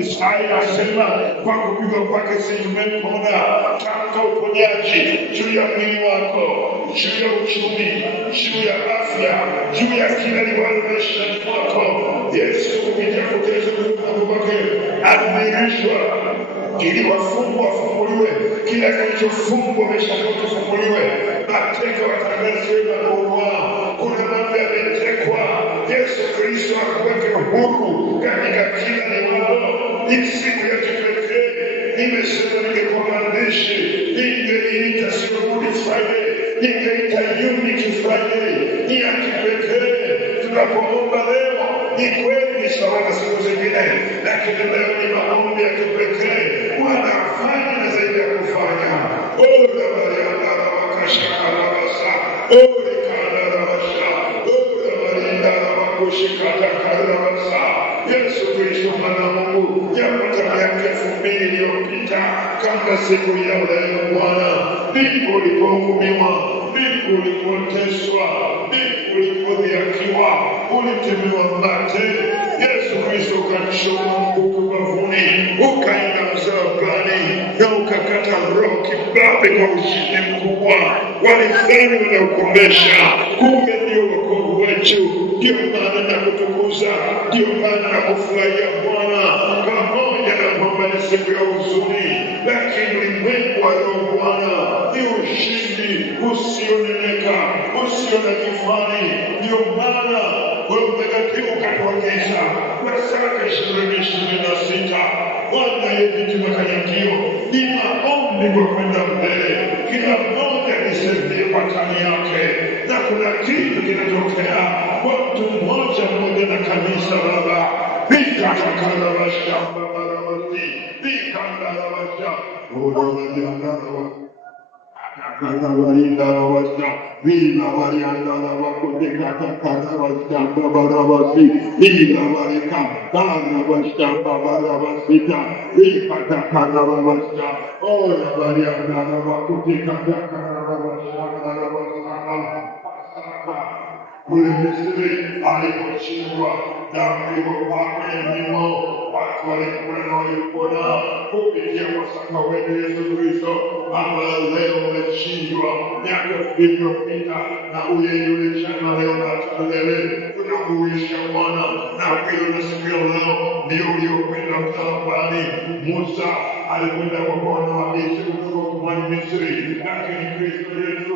Isaya asema kwa kupigwa kwake sisi tumepona. Tamka uponyaji juu ya mwili wako, juu ya uchumi, juu ya afya, juu ya kila liwalo maishani mwako. Yesu kupitia kuteza nguvu kwake adhihirishwa ili wafungwa wafunguliwe, kila kilichofungwa maisha yako kifunguliwe, mateka watangaziwe uhuru wao. Kuna mambo yametekwa, Yesu Kristo akuweke uhuru katika kila liwalo. Ni siku ya kipekee, nimesema ningekuwa maandishi, ningeita sio Good Friday, ningeita Unity Friday. Ni ya kipekee tunapoomba leo. Ni kweli ni sawa na siku zingine, lakini leo ni maombi ya kipekee. Wanafanya na zaidi ya kufanya. Ola Mariana na wakashaka na wasa, ole kana na washa, ola Mariana na wakushikata kana na wasa. Yesu Kristo mwana Mungu, yapata miaka 2000 iliyopita kabla siku ya leo Bwana, ndipo ulipohukumiwa, ndipo ulipoteswa, ndipo ulipodhihakiwa, ulitemewa mate. Yesu Kristo ukachoma mkuki ubavuni, ukaenda msalabani na ukakata roho kibabe kwa ushindi mkubwa. Walidhani wanaukomesha, kumbe ndio wokovu wetu. Ndio maana nakutukuza, ndio maana nakufurahia Bwana, pamoja na kwamba ni siku ya huzuni, lakini ulimwengu wa roho Bwana ni ushindi usioneneka, usio na kifani. Ndio maana Roho Mtakatifu katuagiza kwa Pasaka 2026 Bwana yetu mafanikio ni maombi kwa kwenda mbele, kila mmoja nisaidie kwa tani yake, na kuna kitu kinatokea kwa mtu mmoja na kanisa Baba. Vikakakala washamba barawati, vikandala washamba unawajiandala Kanawarinda Ravasha, Vila Varianda Ravakundeka, Kanavashamba Baravasi, Vila Varika, Kanavashamba Baravasita, Vipata Kanavasha, Ola Varianda Ravakundeka, Kanavashamba Ravasana, kule Misri alipochimbwa damu ilipopakwa ya mimo, watu walikuwa walipona kupitia Pasaka wetu Yesu Kristo, ambao leo umechinjwa miaka iliyopita, na yule jana leo na hata milele. Tunakuisha Bwana, na kweli na siku ya leo ndio uliokwenda msalabani. Musa alikwenda kuwakomboa wa Misri kutoka kwa Misri, lakini Kristo Yesu